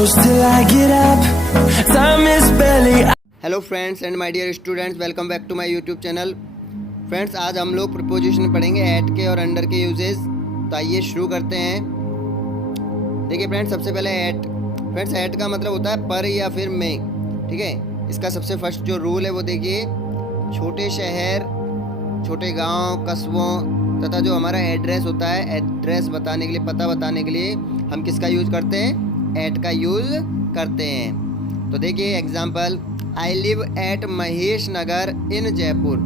close till I get up. Time is barely. Hello friends and my dear students, welcome back to my YouTube channel. Friends, आज हम लोग preposition पढ़ेंगे eight के और under के uses. तो आइए शुरू करते हैं। देखिए फ्रेंड्स, सबसे पहले एट। फ्रेंड्स, एट का मतलब होता है पर या फिर में, ठीक है। इसका सबसे फर्स्ट जो रूल है वो देखिए, छोटे शहर, छोटे गांव, कस्बों तथा जो हमारा एड्रेस होता है, एड्रेस बताने के लिए, पता बताने के लिए हम किसका यूज़ करते हैं? एट का यूज़ करते हैं। तो देखिए example, I live at Mahesh Nagar in Jaipur.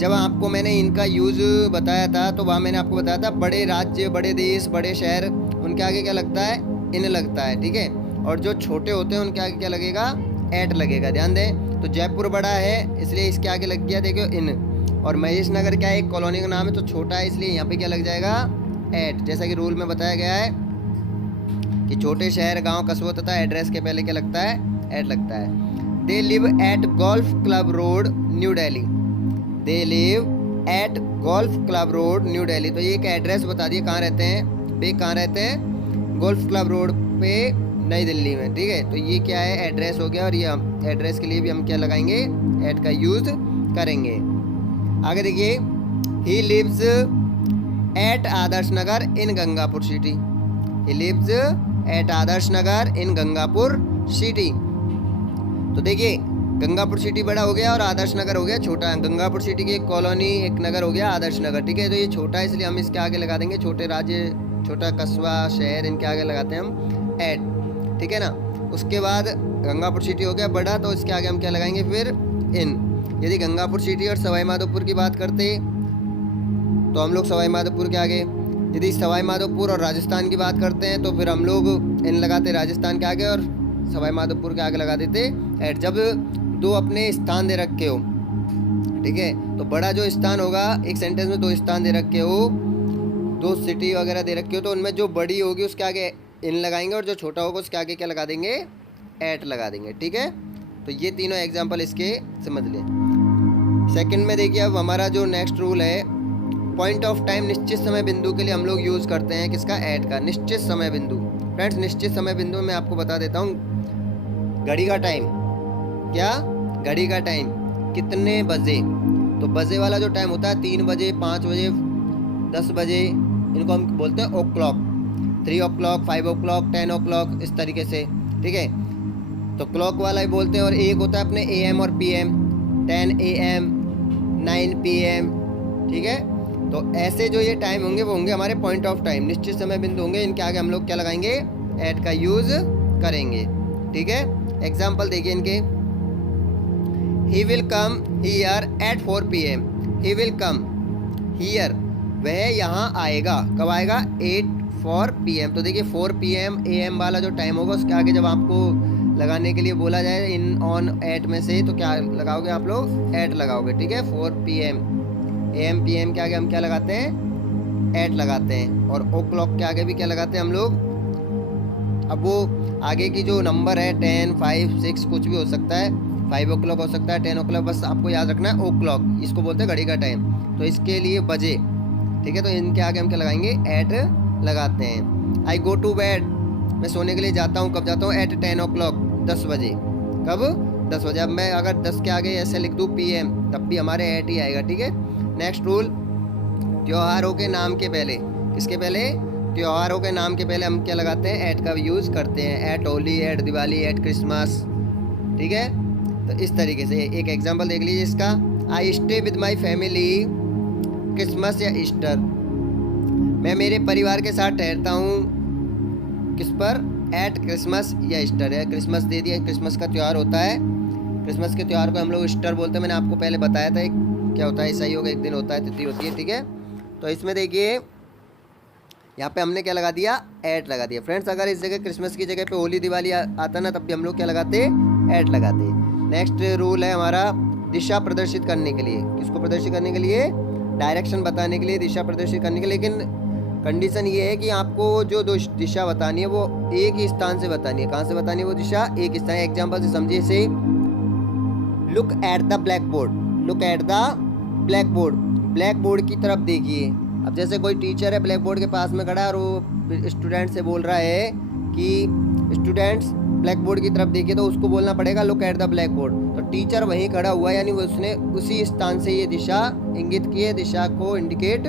जब आपको मैंने इनका यूज़ बताया था तो वहाँ मैंने आपको बताया था बड़े राज्य, बड़े देश, बड़े शहर, उनके आगे क्या लगता है? इन लगता है, ठीक है। और जो छोटे होते हैं उनके आगे क्या लगेगा? एट लगेगा। ध्यान दें, तो जयपुर बड़ा है इसलिए इसके आगे लग गया, देखो इन। और महेश नगर क्या है? एक कॉलोनी का नाम है, तो छोटा है इसलिए यहाँ पे क्या लग जाएगा? एट। जैसा कि रूल में बताया गया है कि छोटे शहर, गांव, कस्बों तथा एड्रेस के पहले क्या लगता है? एट लगता है। They live at golf club road new Delhi. They live at golf club road new Delhi. तो ये एक एड्रेस बता दिए, कहाँ रहते हैं भाई? कहाँ रहते हैं? गोल्फ क्लब रोड पे, नई दिल्ली में, ठीक है। तो ये क्या है? एड्रेस हो गया। और ये एड्रेस के लिए भी हम क्या लगाएंगे? एट का यूज़ करेंगे। आगे देखिए, he lives at Adarsh Nagar in Gangapur city. He lives at Adarsh Nagar in Gangapur city. तो देखिए, गंगापुर सिटी बड़ा हो गया और आदर्श नगर हो गया छोटा। गंगापुर सिटी की एक कॉलोनी, एक नगर हो गया आदर्श नगर, ठीक है। तो ये छोटा है इसलिए हम इसके आगे लगा देंगे छोटे राज्य, छोटा कस्बा, शहर, इनके आगे लगाते हैं हम एट, ठीक है ना। उसके बाद गंगापुर सिटी हो गया बड़ा, तो इसके आगे हम क्या लगाएंगे फिर? इन। यदि गंगापुर सिटी और सवाई माधोपुर की बात करते तो हम लोग सवाई माधोपुर के आगे, यदि सवाई माधोपुर और राजस्थान की बात करते हैं तो फिर हम लोग इन लगाते राजस्थान के आगे और सवाई माधोपुर के आगे लगा देते एट। जब दो अपने स्थान दे रखे हो, ठीक है, तो बड़ा जो स्थान होगा, एक सेंटेंस में दो स्थान दे रखे हो, दो सिटी वगैरह दे रखे हो, तो उनमें जो बड़ी होगी उसके आगे इन लगाएंगे और जो छोटा होगा उसके आगे क्या लगा देंगे? एट लगा देंगे, ठीक है। तो ये तीनों एग्जाम्पल इसके समझ लें। सेकंड में देखिए, अब हमारा जो नेक्स्ट रूल है, पॉइंट ऑफ टाइम, निश्चित समय बिंदु के लिए हम लोग यूज़ करते हैं किसका? एट का। निश्चित समय बिंदु। फ्रेंड्स, निश्चित समय बिंदु में आपको बता देता हूँ, घड़ी का टाइम। क्या? घड़ी का टाइम कितने बजे? तो बजे वाला जो टाइम होता है 3 बजे, 5 बजे, 10 बजे, इनको हम बोलते हैं ओ क्लॉक। 3 o'clock, 5 o'clock, 10 o'clock, इस तरीके से, ठीक है। तो क्लॉक वाला ही बोलते हैं। और एक होता है अपने AM और PM, 10 AM, 9 PM, ठीक है। तो ऐसे जो ये टाइम होंगे वो होंगे हमारे पॉइंट ऑफ टाइम, निश्चित समय बिंदु होंगे। इनके आगे हम लोग क्या लगाएंगे? एट का यूज़ करेंगे, ठीक है। एग्जाम्पल देखिए इनके, he will come here eight 4 PM। He will come here, वह यहाँ आएगा। कब आएगा? 4 PM। तो देखिए 4 PM AM वाला जो टाइम होगा उसके आगे जब आपको लगाने के लिए बोला जाए इन, ऑन, एट में से, तो क्या लगाओगे आप लोग? एट लगाओगे, ठीक है। 4 PM AM PM के आगे हम क्या लगाते हैं? एट लगाते हैं। और ओ क्लॉक के आगे भी क्या लगाते हैं हम लोग? अब वो आगे की जो नंबर है 10, 5, 6 कुछ भी हो सकता है, 5 o'clock हो सकता है, 10 o'clock, बस आपको याद रखना है ओ क्लॉक, इसको बोलते हैं घड़ी का टाइम। तो इसके लिए बजे, ठीक है। तो इनके आगे हम क्या लगाएंगे? एट लगाते हैं। आई गो टू बेड, मैं सोने के लिए जाता हूँ। कब जाता हूँ? एट 10 o'clock, 10 बजे। कब? 10 बजे। अब मैं अगर 10 के आगे ऐसे लिख दूँ PM, तब भी हमारे एट ही आएगा, ठीक है। नेक्स्ट रूल, त्योहारों के नाम के पहले, किसके पहले? त्योहारों के नाम के पहले हम क्या लगाते हैं? एट का यूज़ करते हैं। At Holi, at Diwali, at Christmas, ठीक है। तो इस तरीके से एक एग्जांपल देख लीजिए इसका, I stay with my family Christmas या ईस्टर। मैं मेरे परिवार के साथ ठहरता हूँ किस पर? एट क्रिसमस या ईस्टर। है क्रिसमस दे दिया, क्रिसमस का त्यौहार होता है। क्रिसमस के त्यौहार को हम लोग ईस्टर बोलते हैं। मैंने आपको पहले बताया था क्या होता है, ईसाइयों का एक दिन होता है, तिथि होती है, ठीक है। तो इसमें देखिए यहाँ पे हमने क्या लगा दिया? एट लगा दिया। फ्रेंड्स, अगर इस जगह क्रिसमस की जगह पे होली दिवाली आता ना, तब भी हम लोग क्या लगाते? एट लगाते। नेक्स्ट रूल है हमारा, दिशा प्रदर्शित करने के लिए। किसको प्रदर्शित करने के लिए? डायरेक्शन बताने के लिए, दिशा प्रदर्शित करने के लिए। लेकिन कंडीशन ये है कि आपको जो दिशा बतानी है वो एक ही स्थान से बतानी है। कहाँ से बतानी है वो दिशा? एक स्थान। एग्जाम्पल से समझिए, से look at the black board. Look at the black board, black board की तरफ देखिए। अब जैसे कोई टीचर है ब्लैक बोर्ड के पास में खड़ा है और वो स्टूडेंट से बोल रहा है कि स्टूडेंट्स ब्लैक बोर्ड की तरफ देखिए तो उसको बोलना पड़ेगा look at the black board. तो टीचर वहीं खड़ा हुआ, यानी उसने उसी स्थान से ये दिशा इंगित की है, दिशा को इंडिकेट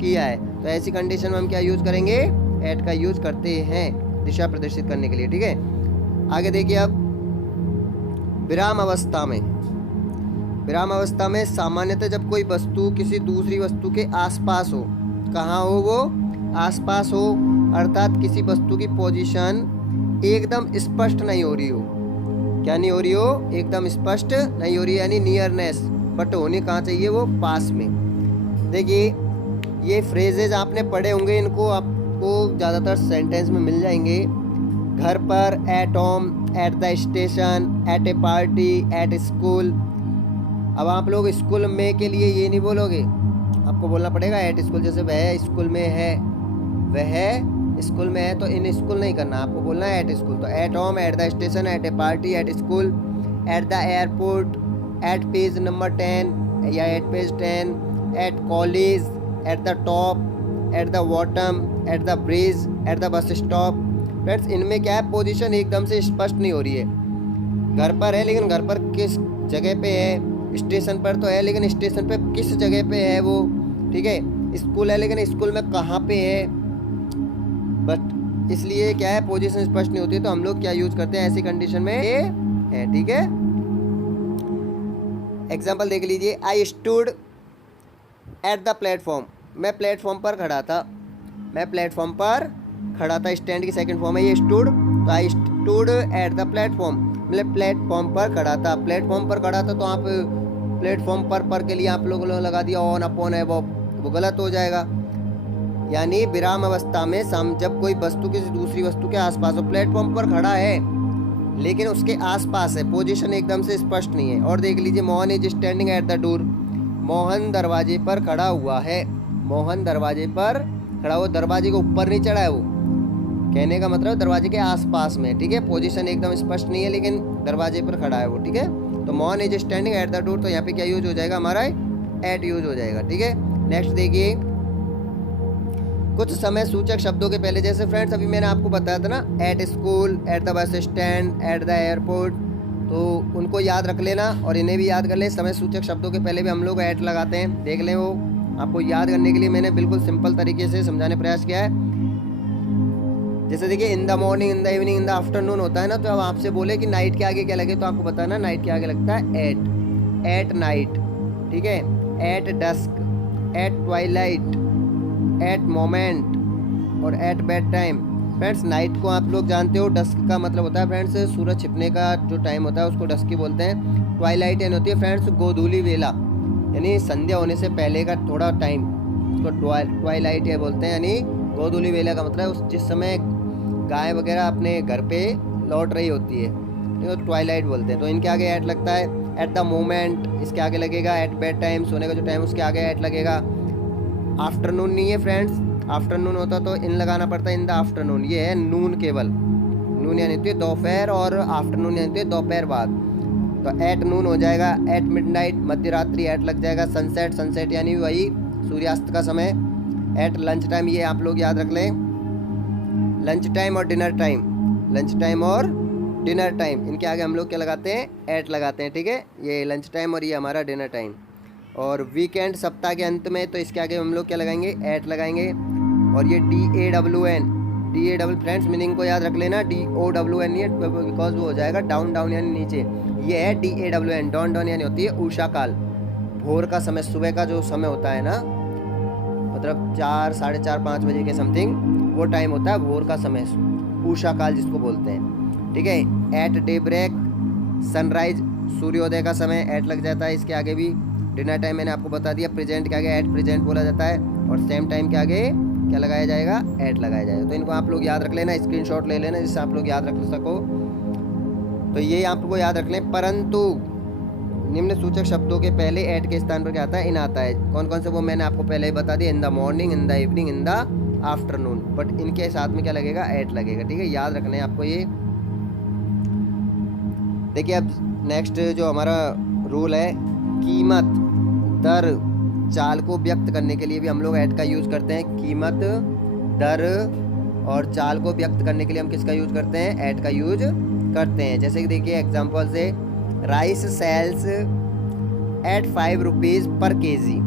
किया है। तो ऐसी कंडीशन में हम क्या यूज करेंगे, एट का यूज करते हैं दिशा प्रदर्शित करने के लिए। ठीक है, आगे देखिए अब विराम अवस्था में। विराम अवस्था में सामान्यतः जब कोई वस्तु किसी दूसरी वस्तु के आसपास हो, कहाँ हो वो, आसपास हो, अर्थात किसी वस्तु की पोजीशन एकदम स्पष्ट नहीं हो रही हो। क्या नहीं हो रही हो, एकदम स्पष्ट नहीं हो रही, यानी नियरनेस, बट होनी कहाँ चाहिए, वो पास में। देखिए ये फ्रेजेज आपने पढ़े होंगे, इनको आपको ज़्यादातर सेंटेंस में मिल जाएंगे। घर पर, at home, at the station, at a party, at school. अब आप लोग स्कूल में के लिए ये नहीं बोलोगे, आपको बोलना पड़ेगा एट स्कूल। जैसे वह स्कूल में है, वह स्कूल में है, तो इन स्कूल नहीं करना, आपको बोलना है एट स्कूल। तो at home, at the station, at a party, at school, at the airport, at page number 10 या at page 10, at college, at the top, at the bottom, at the bridge, at the bus stop. Friends इनमें क्या है, position एकदम से स्पष्ट नहीं हो रही है। घर पर है लेकिन घर पर किस जगह पे है, स्टेशन पर तो है लेकिन स्टेशन पे किस जगह पे है वो। ठीक है, स्कूल है लेकिन स्कूल में कहाँ पे है, बट इसलिए क्या है, पोजीशन स्पष्ट नहीं होती। तो हम लोग क्या यूज करते हैं ऐसी कंडीशन में, ये है। ठीक है, एग्जाम्पल देख लीजिए, I stood at the platform. मैं प्लेटफॉर्म पर खड़ा था, मैं प्लेटफॉर्म पर खड़ा था, स्टैंड की सेकंड फॉर्म है ये स्टूड। तो I stood at the platform, मतलब प्लेटफॉर्म पर खड़ा था। प्लेटफॉर्म पर खड़ा था तो आप प्लेटफॉर्म पर के लिए आप लोगों ने लगा दिया ऑन अपॉन है, वो गलत हो जाएगा। यानी विराम अवस्था में जब कोई वस्तु किसी दूसरी वस्तु के आसपास हो, प्लेटफॉर्म पर खड़ा है लेकिन उसके आसपास है, पोजीशन एकदम से स्पष्ट नहीं है। और देख लीजिए, Mohan is standing at the door. Mohan दरवाजे पर खड़ा हुआ है, मोहन दरवाजे पर खड़ा हुआ, दरवाजे के ऊपर नहीं चढ़ा है वो, कहने का मतलब दरवाजे के आसपास में। ठीक है, पोजीशन एकदम स्पष्ट नहीं है लेकिन दरवाजे पर खड़ा है वो। ठीक है, तो Mohan is standing at the door, तो यहाँ पे क्या यूज हो जाएगा, हमारा एट यूज हो जाएगा। ठीक है, नेक्स्ट देखिए, कुछ समय सूचक शब्दों के पहले, जैसे फ्रेंड्स अभी मैंने आपको बताया था ना, eight school, at the bus stand, eight the airport, तो उनको याद रख लेना और इन्हें भी याद कर ले। समय सूचक शब्दों के पहले भी हम लोग एट लगाते हैं, देख लें। वो आपको याद करने के लिए मैंने बिल्कुल सिंपल तरीके से समझाने प्रयास किया है। जैसे देखिए, in the morning, in the evening, in the afternoon होता है ना, तो अब आपसे बोले कि नाइट के आगे क्या लगे, तो आपको बताना नाइट के आगे लगता है एट, एट नाइट। ठीक है, at dusk, at twilight, at moment और at bed time. Friends night को आप लोग जानते हो, डस्क का मतलब होता है फ्रेंड्स सूरज छिपने का जो टाइम होता है उसको डस्क बोलते हैं। ट्वाइलाइट यानी होती है फ्रेंड्स गोधूली वेला, यानी संध्या होने से पहले का थोड़ा टाइम, उसको ट्वाइलाइट ये बोलते हैं। यानी गोधूली वेला का मतलब उस जिस समय गाय वगैरह अपने घर पे लौट रही होती है, तो ट्वाइलाइट बोलते हैं। तो इनके आगे एट लगता है। एट द मोमेंट इसके आगे लगेगा, एट बेड टाइम सोने का जो टाइम उसके आगे एट लगेगा। आफ्टरनून नहीं है फ्रेंड्स, आफ्टरनून होता तो इन लगाना पड़ता है, इन द आफ्टरनून, ये है नून केवल। नून यानी होती है दोपहर और आफ्टरनून यानी होती है दोपहर बाद, तो एट नून हो जाएगा। एट मिडनाइट मध्य रात्रि एट लग जाएगा। सनसेट, सनसेट यानी वही सूर्यास्त का समय। एट लंच टाइम, ये आप लोग याद रख लें, लंच टाइम और डिनर टाइम, लंच टाइम और डिनर टाइम, इनके आगे हम लोग क्या लगाते हैं, एट लगाते हैं। ठीक है, ये लंच टाइम और ये हमारा डिनर टाइम। और वीकेंड सप्ताह के अंत में, तो इसके आगे हम लोग क्या लगाएंगे, एट लगाएंगे। और ये DAWN, DAW फ्रेंड्स मीनिंग को याद रख लेना, DOWN नहीं है बिकॉज वो हो जाएगा डाउन, डाउन यानी नीचे। ये है DAWN, डाउन, डाउन यानी होती है उषा काल, भोर का समय, सुबह का जो समय होता है ना, मतलब 4, साढ़े 4, 5 बजे के समथिंग वो टाइम होता है भोर का समय, उषा काल जिसको बोलते हैं। ठीक है, एट डे ब्रेक सनराइज सूर्योदय का समय एट लग जाता है। इसके आगे भी डिनर टाइम मैंने आपको बता दिया, प्रेजेंट के आगे एट प्रेजेंट बोला जाता है और सेम टाइम के आगे क्या लगाया जाएगा, एट लगाया जाएगा। तो इनको आप लोग याद रख लेना, स्क्रीनशॉट ले लेना जिससे आप लोग याद रख सको। तो ये आपको याद रख लें। परंतु निम्न सूचक शब्दों के पहले एट के स्थान पर क्या आता है, इन आता है। कौन कौन से वो मैंने आपको पहले ही बता दिया, in the morning, in the evening, in the afternoon, but इनके साथ में क्या लगेगा, एट लगेगा। ठीक है, याद रखना है आपको ये। देखिए अब नेक्स्ट जो हमारा रूल है, कीमत, दर, चाल को व्यक्त करने के लिए भी हम लोग एट का यूज करते हैं। कीमत, दर और चाल को व्यक्त करने के लिए हम किसका यूज करते हैं, एट का यूज करते हैं। जैसे कि देखिए एग्जांपल से rice sells at 5 rupees per KG.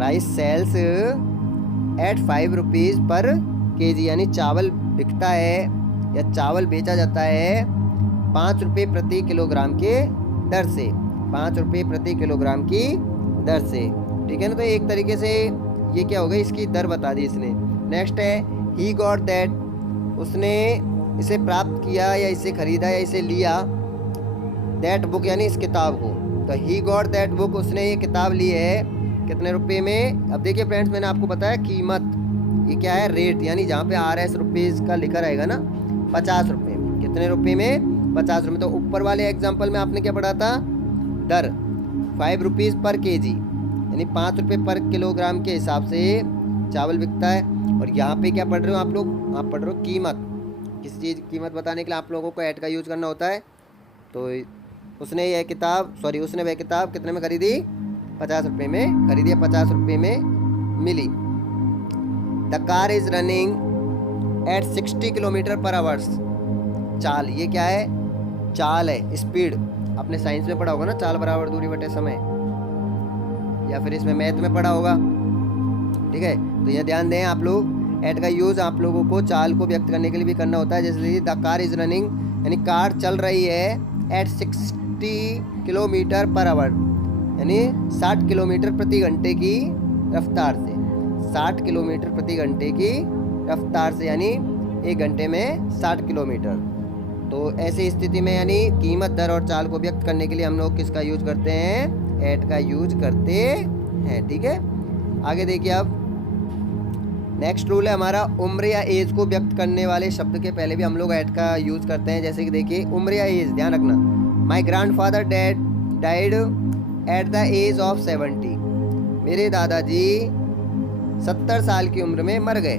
Rice sells at 5 rupees per KG, यानी चावल बिकता है या चावल बेचा जाता है 5 रुपये प्रति किलोग्राम के दर से, 5 रुपये प्रति किलोग्राम की दर से, ठीक है ना। तो एक तरीके से ये क्या हो गई, इसकी दर बता दी इसने। नेक्स्ट है ही गॉट दैट, उसने इसे प्राप्त किया या इसे खरीदा या इसे लिया, दैट बुक यानी इस किताब को। तो ही गॉट दैट बुक, उसने ये किताब ली है कितने रुपए में। अब देखिए फ्रेंड्स, मैंने आपको बताया कीमत, ये क्या है, रेट, यानी जहाँ पे RS रुपीज़ का लिखा रहेगा ना 50 रुपये में, कितने रुपये में, 50 रुपये। तो ऊपर वाले एग्जाम्पल में आपने क्या पढ़ा था, दर 5 रुपीज़ पर केजी, यानी 5 रुपये पर किलोग्राम के हिसाब से चावल बिकता है। और यहाँ पे क्या पढ़ रहे हो आप लोग, आप पढ़ रहे हो कीमत। किसी चीज़ की कीमत बताने के लिए आप लोगों को ऐट का यूज़ करना होता है। तो उसने यह किताब, उसने वह किताब कितने में खरीदी, 50 रुपये में खरीदी, 50 रुपये में मिली। The car is running at 60 kilometre per hours. चाल, ये क्या है, चाल है, स्पीड। आपने साइंस में पढ़ा होगा ना, चाल बराबर दूरी बटे समय, या फिर इसमें मैथ में पढ़ा होगा, ठीक है। तो ये ध्यान दें आप लोग, एट का यूज़ आप लोगों को चाल को व्यक्त करने के लिए भी करना होता है। जैसे द कार इज़ रनिंग, यानी कार चल रही है एट 60 किलोमीटर पर आवर, यानी 60 किलोमीटर प्रति घंटे की रफ्तार से, 60 किलोमीटर प्रति घंटे की रफ्तार से, यानी 1 घंटे में 60 किलोमीटर। तो ऐसी स्थिति में यानी कीमत, दर और चाल को व्यक्त करने के लिए हम लोग किसका यूज करते हैं, एट का यूज करते हैं, ठीक है। आगे देखिए अब नेक्स्ट रूल है हमारा, उम्र या एज को व्यक्त करने वाले शब्द के पहले भी हम लोग एट का यूज करते हैं। जैसे कि देखिए उम्र या एज, ध्यान रखना, my grandfather died at the age of 70। मेरे दादाजी 70 साल की उम्र में मर गए।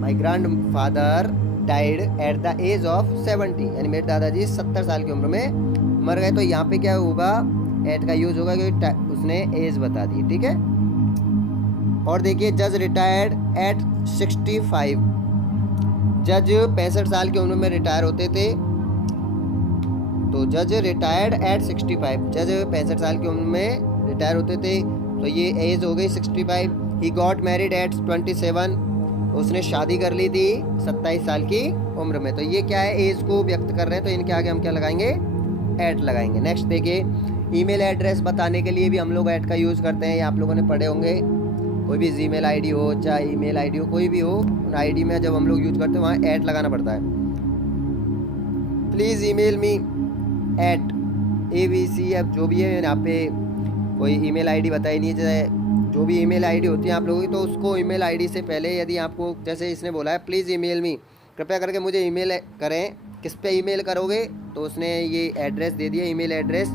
My grandfather died at the age of 70, यानी मेरे दादाजी 70 साल की उम्र में मर गए। तो यहाँ पे क्या होगा, एट का यूज होगा क्योंकि उसने एज बता दी, ठीक है। और देखिए जज रिटायर्ड एट 65। जज 65 साल की उम्र में रिटायर होते थे, तो जज रिटायर्ड एट 65, जज 65 साल की उम्र में रिटायर होते थे, तो ये एज हो गई 65। ही गॉट मैरिड एट 27, उसने शादी कर ली थी 27 साल की उम्र में। तो ये क्या है, एज को व्यक्त कर रहे हैं, तो इनके आगे हम क्या लगाएंगे, एट लगाएंगे। नेक्स्ट देखिए ईमेल एड्रेस बताने के लिए भी हम लोग एट का यूज़ करते हैं, ये आप लोगों ने पढ़े होंगे। कोई भी जीमेल आईडी हो चाहे ईमेल आईडी हो, कोई भी हो, उन आईडी में जब हम लोग यूज करते हैं वहाँ एट लगाना पड़ता है। Please email me at ABC, अब जो भी है यहाँ पे कोई ईमेल आईडी बताई नहीं, चाहे जो भी ईमेल आईडी होती है आप लोगों की, तो उसको ईमेल आईडी से पहले यदि आपको, जैसे इसने बोला है प्लीज़ ईमेल मी, कृपया करके मुझे ईमेल करें, किस पे ईमेल करोगे, तो उसने ये एड्रेस दे दिया, ईमेल एड्रेस,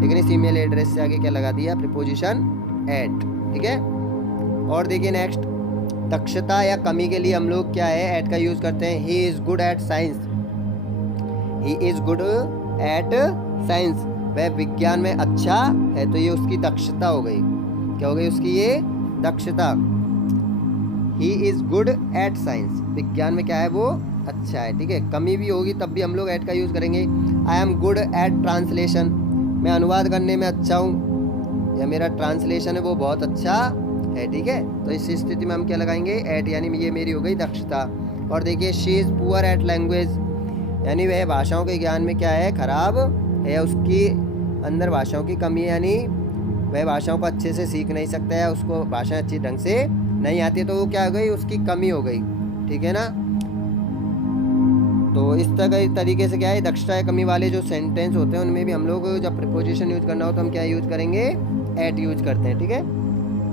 लेकिन इस ईमेल एड्रेस से आगे क्या लगा दिया, प्रीपोजिशन एट, ठीक है। और देखिए नेक्स्ट, दक्षता या कमी के लिए हम लोग क्या है, एट का यूज़ करते हैं। He is good at science, he is good at science, वह विज्ञान में अच्छा है, तो ये उसकी दक्षता हो गई, क्या हो गई उसकी ये दक्षता। He is good at science, विज्ञान में क्या है वो अच्छा है, ठीक है। कमी भी होगी तब भी हम लोग एट का यूज़ करेंगे। I am good at translation, मैं अनुवाद करने में अच्छा हूँ, या मेरा ट्रांसलेशन है वो बहुत अच्छा है, ठीक है। तो इस स्थिति में हम क्या लगाएंगे, एट, यानी ये मेरी हो गई दक्षता। और देखिए she is poor at language, यानी वह भाषाओं के ज्ञान में क्या है, खराब है, उसकी अंदर भाषाओं की कमी है, यानी वह भाषाओं को अच्छे से सीख नहीं सकता है, उसको भाषा अच्छी ढंग से नहीं आती है, तो वो क्या हो गई, उसकी कमी हो गई, ठीक है ना। तो इस तरीके से क्या है, दक्षता या कमी वाले जो सेंटेंस होते हैं उनमें भी हम लोग जब प्रीपोजिशन यूज करना हो तो हम क्या यूज करेंगे, एट यूज करते हैं, ठीक है।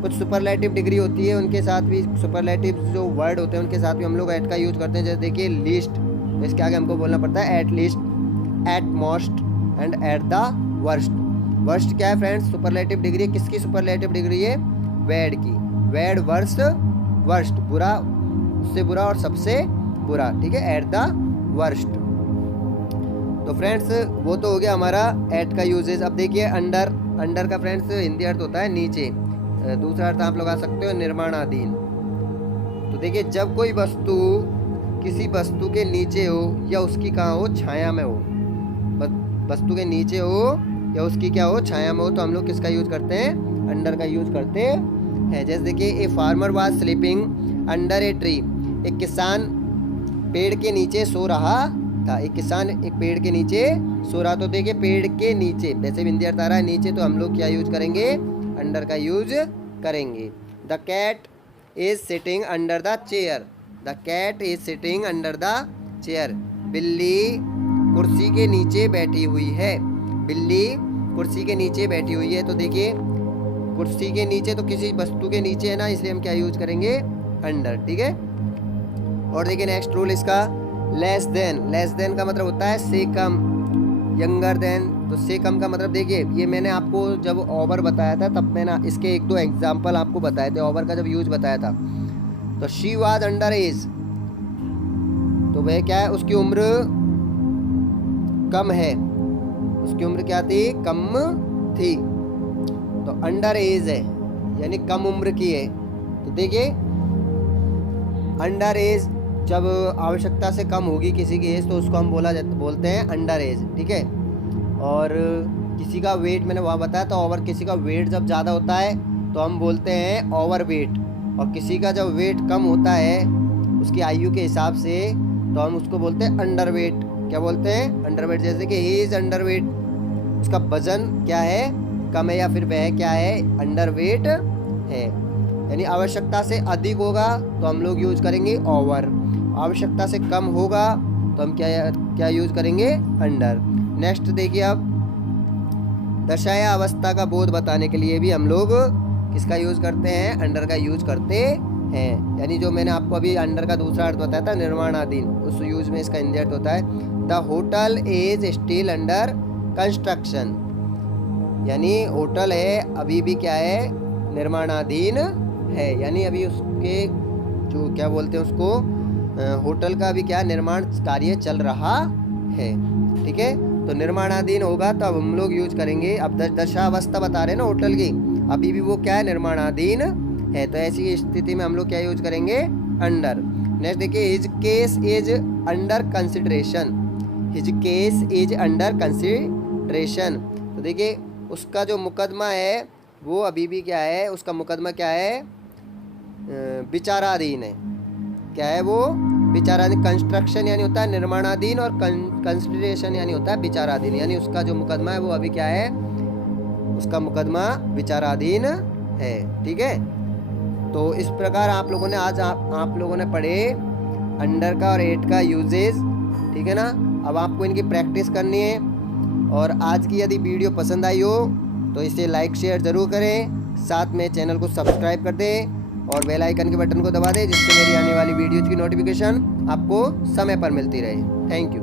कुछ सुपरलेटिव डिग्री होती है, उनके साथ भी सुपरलेटिव जो वर्ड होते हैं उनके साथ भी हम लोग एट का यूज करते हैं। जैसे देखिए लिस्ट, इसके आगे हमको बोलना पड़ता है at least, at most and at the worst. Worst क्या है फ्रेंड्स, सुपरलेटिव डिग्री, किसकी सुपरलेटिव डिग्री है, वेड की, वेड वर्स्ट वर्स्ट, बुरा उससे बुरा और सबसे बुरा, ठीक है, एट द वर्स्ट। तो फ्रेंड्स वो तो हो गया हमारा एट का यूजेज। अब देखिए अंडर, अंडर का फ्रेंड्स हिंदी अर्थ होता है नीचे, दूसरा अर्थ आप लगा सकते हो निर्माणाधीन। तो देखिए जब कोई वस्तु किसी वस्तु के नीचे हो या उसकी कहाँ हो, छाया में हो। वस्तु के नीचे हो या उसकी क्या हो, छाया में हो, तो हम लोग किसका यूज करते हैं, अंडर का यूज करते हैं। जैसे देखिए, a farmer was sleeping under a tree, एक किसान पेड़ के नीचे सो रहा था। एक किसान एक पेड़ के नीचे सो रहा, तो देखिए पेड़ के नीचे, वैसे बिंदी अर्थ आ रहा है नीचे, तो हम लोग क्या यूज करेंगे, अंडर का यूज करेंगे। The cat is sitting under the chair, the cat is sitting under the chair, बिल्ली कुर्सी के नीचे बैठी हुई है। बिल्ली कुर्सी के नीचे बैठी हुई है, तो देखिए कुर्सी के नीचे तो किसी वस्तु के नीचे है ना, इसलिए हम क्या यूज करेंगे, अंडर। ठीक है। और देखिए नेक्स्ट रूल इसका, लेस देन। लेस देन का मतलब होता है से कम, यंगर देन, तो से कम का मतलब देखिए, ये मैंने आपको जब ओवर बताया था तब मैंने इसके 1-2 एग्जाम्पल आपको बताए थे, ओवर का जब यूज बताया था। तो शी वाज अंडर एज, तो वह क्या है, उसकी उम्र कम है, उसकी उम्र क्या थी, कम थी, तो अंडर एज है यानी कम उम्र की है। तो देखिए अंडर एज, जब आवश्यकता से कम होगी किसी की एज, तो उसको हम बोलते हैं अंडर एज। ठीक है। और किसी का वेट मैंने वहाँ बताया था, ओवर, किसी का वेट जब ज़्यादा होता है तो हम बोलते हैं ओवर वेट, और किसी का जब वेट कम होता है उसकी आयु के हिसाब से, तो हम उसको बोलते हैं अंडर वेट। क्या बोलते हैं, अंडर वेट। जैसे कि ही इज अंडर वेट, उसका वजन क्या है, कम है, या फिर वह क्या है, अंडर वेट है। यानी आवश्यकता से अधिक होगा तो हम लोग यूज करेंगे ओवर, आवश्यकता से कम होगा तो हम क्या यूज करेंगे, अंडर। नेक्स्ट देखिए, अब दर्शाया अवस्था का बोध बताने के लिए भी हम लोग किसका यूज करते हैं, अंडर का यूज करते हैं। यानी जो मैंने आपको अभी अंडर का दूसरा अर्थ बताया था, निर्माणाधीन, उस यूज में इसका इंडिया होता है, the hotel is still under construction, यानी होटल है अभी भी क्या है, निर्माणाधीन है, यानी अभी उसके जो क्या बोलते हैं उसको, होटल का अभी क्या निर्माण कार्य चल रहा है। ठीक है। तो निर्माणाधीन होगा तो अब हम लोग यूज करेंगे, अब दशावस्था बता रहे हैं ना होटल की, अभी भी वो क्या है, निर्माणाधीन है, तो ऐसी स्थिति में हम लोग क्या यूज करेंगे, अंडर। नेक्स्ट देखिए, his case is under consideration, his case is under consideration, तो देखिए उसका जो मुकदमा है वो अभी भी क्या है, उसका मुकदमा क्या है, विचाराधीन है। क्या है वो, विचाराधीन। कंस्ट्रक्शन यानी होता है निर्माणाधीन, और कंसिडरेशन यानी होता है विचाराधीन, यानी उसका जो मुकदमा है वो अभी क्या है, उसका मुकदमा विचाराधीन है। ठीक है। तो इस प्रकार आप लोगों ने आज आप लोगों ने पढ़े अंडर का और एट का यूजेज। ठीक है ना। अब आपको इनकी प्रैक्टिस करनी है, और आज की यदि वीडियो पसंद आई हो तो इसे लाइक शेयर ज़रूर करें, साथ में चैनल को सब्सक्राइब कर दें और बेल आइकन के बटन को दबा दें, जिससे मेरी आने वाली वीडियोज़ की नोटिफिकेशन आपको समय पर मिलती रहे। Thank you.